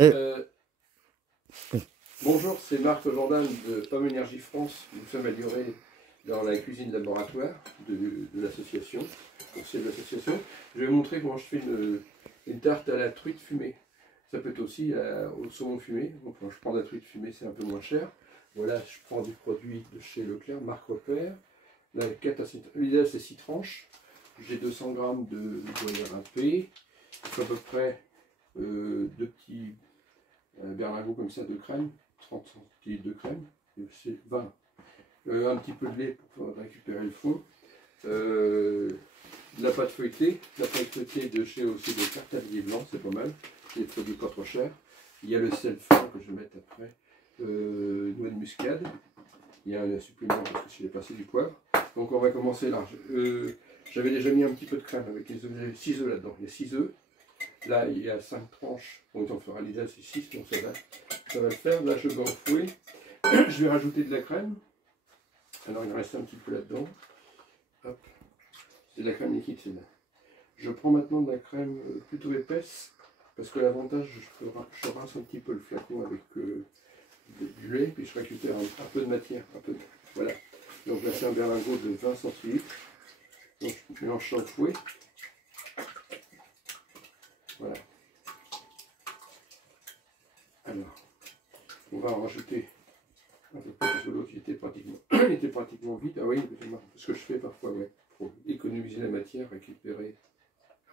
Euh, Bonjour, c'est Marc Jordan de Pomme Énergie France. Nous sommes améliorés dans la cuisine laboratoire de l'association, au sein de l'association. Je vais vous montrer comment je fais une tarte à la truite fumée. Ça peut être aussi au saumon fumé. Donc, quand je prends de la truite fumée, c'est un peu moins cher. Voilà, je prends du produit de chez Leclerc, marque Repère. L'idéal, c'est 6 tranches. J'ai 200 g de gruyère râpé. Il faut à peu près deux petits berlingots comme ça de crème, 30 centilitres de crème, c'est 20. Un petit peu de lait pour récupérer le fond. La pâte feuilletée de chez aussi de Cartalier Blanc, c'est pas mal, c'est des produits pas trop chers. Il y a le sel fin que je vais mettre après, noix de muscade, il y a un supplément parce que j'ai passé du poivre. Donc on va commencer là. J'avais déjà mis un petit peu de crème avec les œufs, 6 œufs là-dedans, il y a 6 œufs. Là il y a 5 tranches, donc on fera l'idéal c'est 6, donc ça va le faire. Là je vais enfouer, je vais rajouter de la crème. Alors il reste un petit peu là-dedans. Hop. C'est de la crème liquide, c'est là. Je prends maintenant de la crème plutôt épaisse, parce que l'avantage, je rince un petit peu le flacon avec du lait, puis je récupère un peu de matière. Voilà. Donc là c'est un berlingot de 20 centilitres. Donc je mélange ça au fouet. Voilà. Alors, on va en rajouter un peu plus, parce que l'autre était pratiquement vide. Ah oui, ce que je fais parfois, ouais, pour économiser la matière, récupérer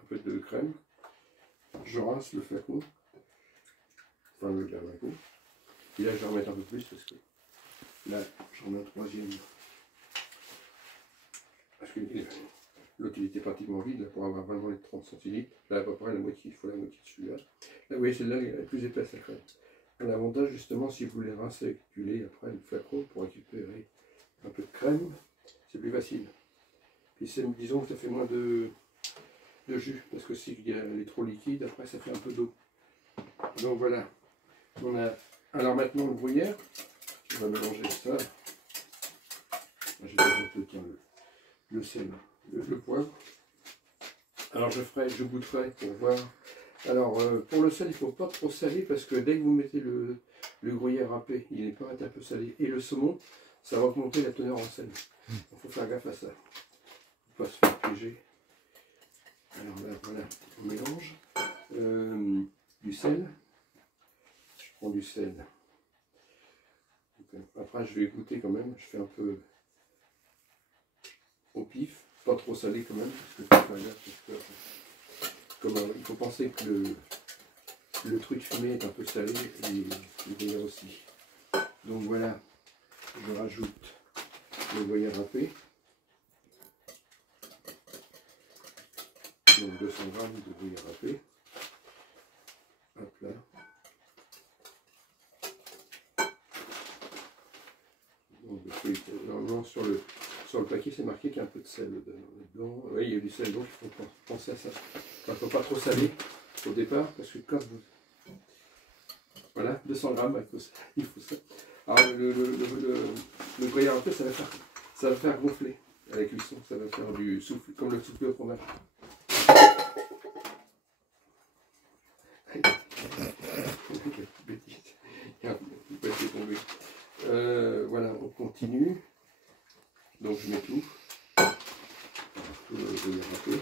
un peu de crème. Je rince le flacon, enfin le berlingot. Et là, je vais remettre un peu plus parce que là, j'en mets un troisième. Parce que l'autre, il était pratiquement vide là, pour avoir vraiment les 30 centilitres. Là, à peu près la moitié, il faut la moitié de celui-là. Là, vous voyez, celle-là, elle est plus épaisse la crème. L'avantage, justement, si vous voulez rincer avec du lait après le flacon pour récupérer un peu de crème, c'est plus facile. Puis, disons que ça fait moins de jus, parce que si elle est trop liquide, après, ça fait un peu d'eau. Donc voilà. On a alors maintenant le gruyère. On va mélanger ça. J'ai déjà le sel, le poivre. Alors je goûterai pour voir. Alors pour le sel, il ne faut pas trop saler parce que dès que vous mettez le gruyère râpé, il peut être un peu salé. Et le saumon, ça va augmenter la teneur en sel. Il faut faire gaffe à ça. Il ne faut pas se faire piéger. Alors là, voilà, on mélange. Du sel. Je prends du sel. Après, je vais goûter quand même. Je fais un peu au pif, pas trop salé quand même, parce que il faut penser que le truc fumé est un peu salé et le gruyère aussi. Donc voilà, je rajoute le gruyère râpé. Donc 200 g de gruyère râpé. Hop là. Donc, normalement sur le paquet c'est marqué qu'il y a un peu de sel dedans. Oui, il y a du sel, donc il faut penser à ça. Il ne faut pas trop saler au départ, parce que quand vous... Voilà, 200 g, il faut ça. Alors le gruyère râpé, ça va faire gonfler à la cuisson, ça va faire du souffle, comme le soufflé au fromage. Voilà, on continue. Donc je mets tout le gruyère râpé.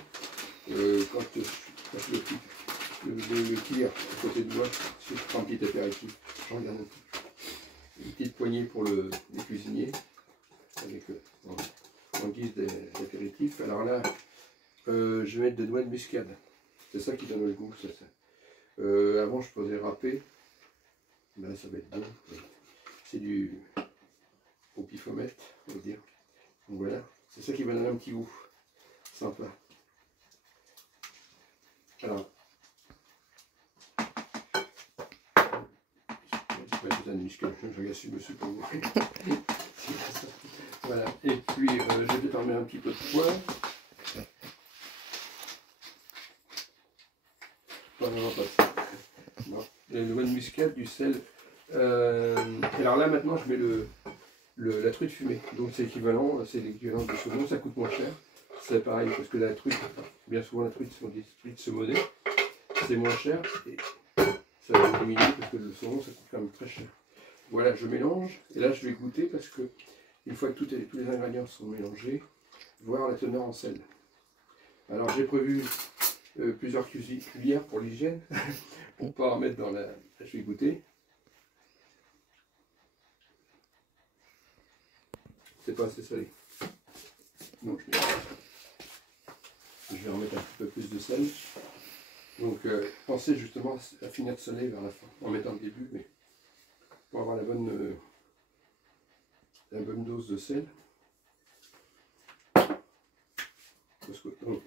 Quand le tire à côté de moi, si je prends un petit apéritif, j'en regarde un peu. Une petite poignée pour les cuisiniers, avec, en guise d'apéritif. Alors là, je vais mettre de noix de muscade. C'est ça qui donne le goût. Avant, je faisais râper. Là, ça va être bon. C'est du au pifomètre, on va dire. Donc voilà, c'est ça qui va donner un petit goût sympa. Alors, je regarde si je me suis pas ouvert. Voilà, et puis je vais t'en mettre un petit peu de poivre. Non, le noix de muscade, du sel. Alors là maintenant je mets la truite fumée. Donc c'est l'équivalent du saumon, ça coûte moins cher. C'est pareil parce que bien souvent la truite sont des truites saumonnées. C'est moins cher et ça va diminuer parce que le saumon ça coûte quand même très cher. Voilà, je mélange et là je vais goûter parce que une fois que tous les ingrédients sont mélangés, voir la teneur en sel. Alors j'ai prévu plusieurs cuillères pour l'hygiène, pour ne pas en mettre dans la... Je vais goûter. C'est pas assez salé. Donc je vais remettre un petit peu plus de sel. Donc pensez justement à finir de saler vers la fin, en mettant le début, mais pour avoir la bonne dose de sel. Parce que donc,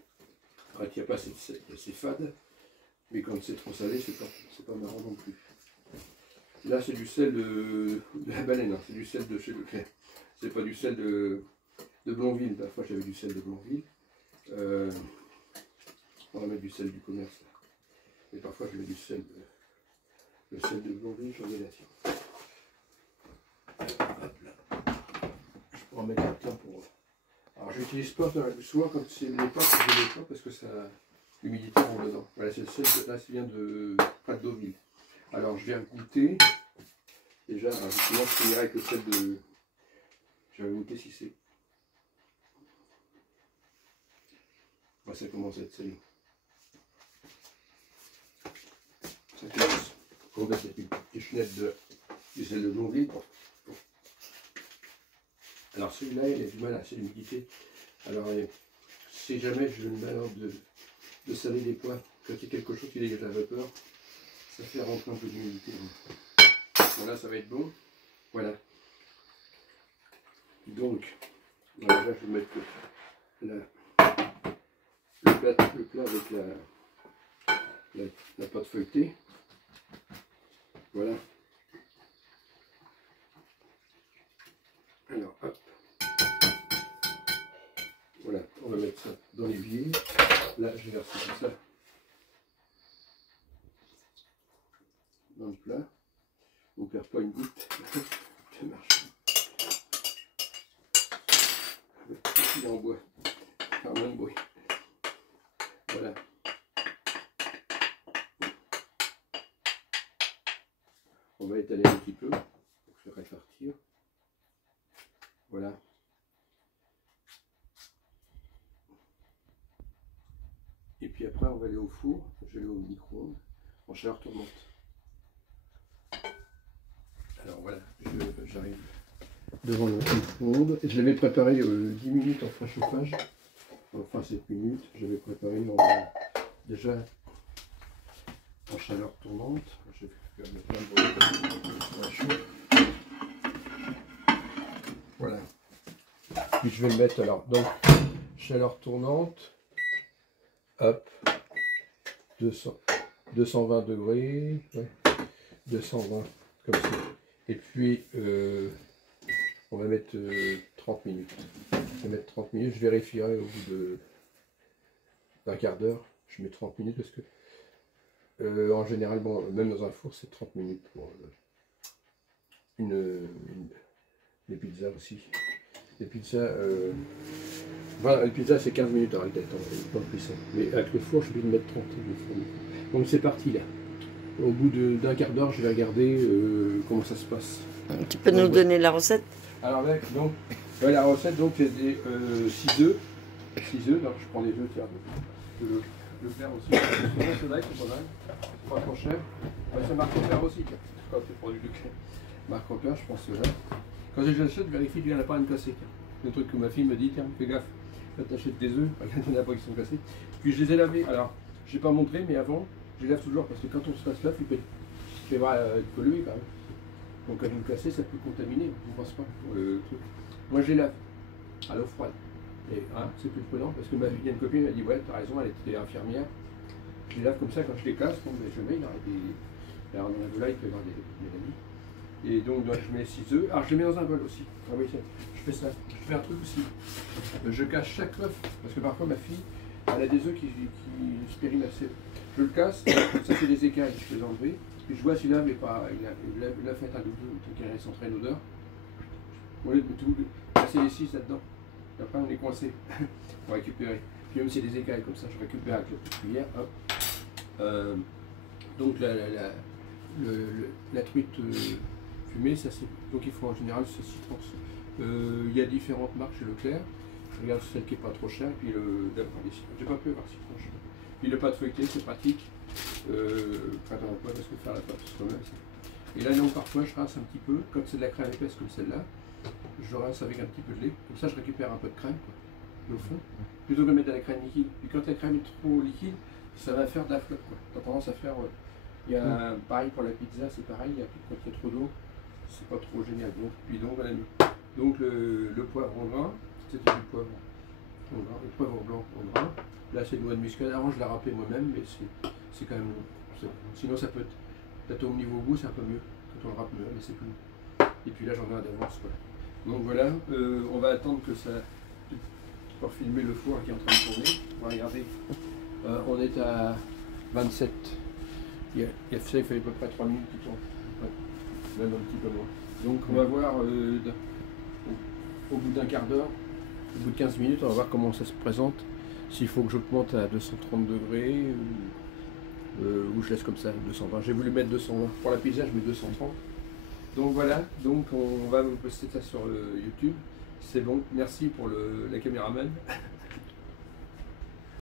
il n'y a pas assez de sel, c'est fade, mais quand c'est trop salé, c'est pas marrant non plus. Là c'est du sel de la baleine, hein, c'est du sel de chez Leclerc. C'est pas du sel de Blonville, parfois j'avais du sel de Blonville. On va mettre du sel du commerce. Là. Et parfois je mets du sel le sel de Blonville, j'en ai là. Hop là. Je pourrais en mettre un plein pour. Alors j'utilise pas souvent quand c'est les pâtes, je ne mets pas parce que ça l'humidité rentre dedans. Voilà, c'est le sel de, là, ça vient de Pâte d'Auville. Alors je viens goûter. Déjà, justement, je finirai avec le sel de. Je vais goûter si c'est. Moi, ça commence à être salé. Ça commence. On va mettre une petite chenette du sel de Blonville. Alors celui-là, il a du mal à l'humidité. Alors si jamais je me balance de saler des pois, quand il y a quelque chose qui dégage la vapeur, ça fait rentrer un peu d'humidité. Voilà, ça va être bon. Voilà. Donc, voilà, là, je vais mettre le plat avec la pâte feuilletée. Voilà. Alors, hop. Voilà, on va mettre ça dans l'évier. Là, je vais verser tout ça dans le plat. On ne perd pas une goutte. Ça marche. Il est en bois. Faire moins de bruit. Voilà. On va étaler un petit peu pour se répartir. Voilà. Et puis après, on va aller au four. Je vais aller au micro-ondes en chaleur tournante. Alors voilà, j'arrive devant le micro-ondes. Je l'avais préparé 10 minutes en préchauffage. Enfin 7 minutes. Je l'avais préparé déjà en chaleur tournante. Je vais mettre plein de bruit parce que c'est chaud. Voilà. Puis je vais le mettre alors donc chaleur tournante. Hop. 220 degrés. Ouais. 220 comme ça. Et puis on va mettre 30 minutes. Je vais mettre 30 minutes. Je vérifierai au bout d'un quart d'heure. Je mets 30 minutes parce que en général, bon, même dans un four, c'est 30 minutes pour les pizzas aussi. Les pizzas, les pizzas c'est 15 minutes en réalité, dans le cuisson. Mais avec le four, je vais mettre 30 minutes. Donc c'est parti là. Au bout d'un quart d'heure, je vais regarder comment ça se passe. Tu peux nous donner la recette? Alors là, donc, la recette, donc c'est des 6 œufs. 6 œufs, donc je prends des œufs, tiens, le faire aussi. C'est vrai que c'est pas mal. C'est pas trop cher. C'est marque Repère aussi, tiens. Quand tu prends du Leclerc. Marque Repère, je pense que là. Quand je les achète, vérifie qu'il n'y en a pas à me casser. Le truc que ma fille me dit, tiens, fais gaffe. Quand tu achètes des œufs, regarde, il n'y en a pas qui sont cassés. Puis je les ai lavés. Alors, je n'ai pas montré, mais avant, je les lave toujours parce que quand on se passe là, il peut polluer quand même. Donc quand vous le cassez, ça peut contaminer, je ne pense pas. Moi je les lave à l'eau froide. Et hein, c'est plus prudent parce que il y a une copine m'a dit ouais, t'as raison, elle était infirmière. Je les lave comme ça quand je les casse, bon, je mets dans la volaille que dans des amis. Et donc je mets les 6 œufs. Alors je les mets dans un bol aussi. Ah oui, je fais ça. Je fais un truc aussi. Je cache chaque œuf parce que parfois ma fille, elle a des œufs qui se périment assez. Je le casse, ça c'est des écailles, je peux les enlever. Puis je vois celui-là, mais pas, il a fait un double, un truc qui a centré l'odeur. Au lieu de tout passer les 6 là-dedans. Et après on est coincé pour récupérer. Puis même si c'est des écailles comme ça, je récupère avec la petite cuillère. Hop. Donc la truite fumée, ça c'est. Donc il faut en général ce citron. Il y a différentes marques chez Leclerc. Je regarde celle qui est pas trop chère, puis d'abord les citrons. J'ai pas pu avoir citron. Puis le pâte feuilletée, c'est pratique. Quand on n'a pas parce que faire la pâte soi-même. Et là, donc parfois je rince un petit peu, quand c'est de la crème épaisse comme celle-là, je rince avec un petit peu de lait. Comme ça, je récupère un peu de crème, quoi, au fond, plutôt que de mettre de la crème liquide. Puis quand la crème est trop liquide, ça va faire de la flotte, quoi. T'as tendance à faire. Il y a pareil pour la pizza, c'est pareil. Quand il y a trop d'eau, c'est pas trop génial. Donc voilà. Donc le poivre en grain, c'était du poivre en grain, le poivre blanc en grain. Là, c'est une noix de muscade. Avant, je l'ai râpé moi-même, mais c'est quand même. Sinon, ça peut être. Peut-être au niveau goût, c'est un peu mieux. Quand on le râpe mieux, mais c'est plus. Et puis là, j'en ai un d'avance. Voilà. Donc voilà, on va attendre que ça. Pour filmer le four qui est en train de tourner. On va regarder. On est à 27. Il fallait à peu près 3 minutes qui tourne. Ouais. Même un petit peu moins. Donc on va voir au bout d'un quart d'heure, au bout de 15 minutes, on va voir comment ça se présente. S'il faut que j'augmente à 230 degrés ou je laisse comme ça 220. J'ai voulu mettre 220. Pour la pizza, je mets 230. Donc voilà, donc on va poster ça sur YouTube. C'est bon, merci pour la caméraman.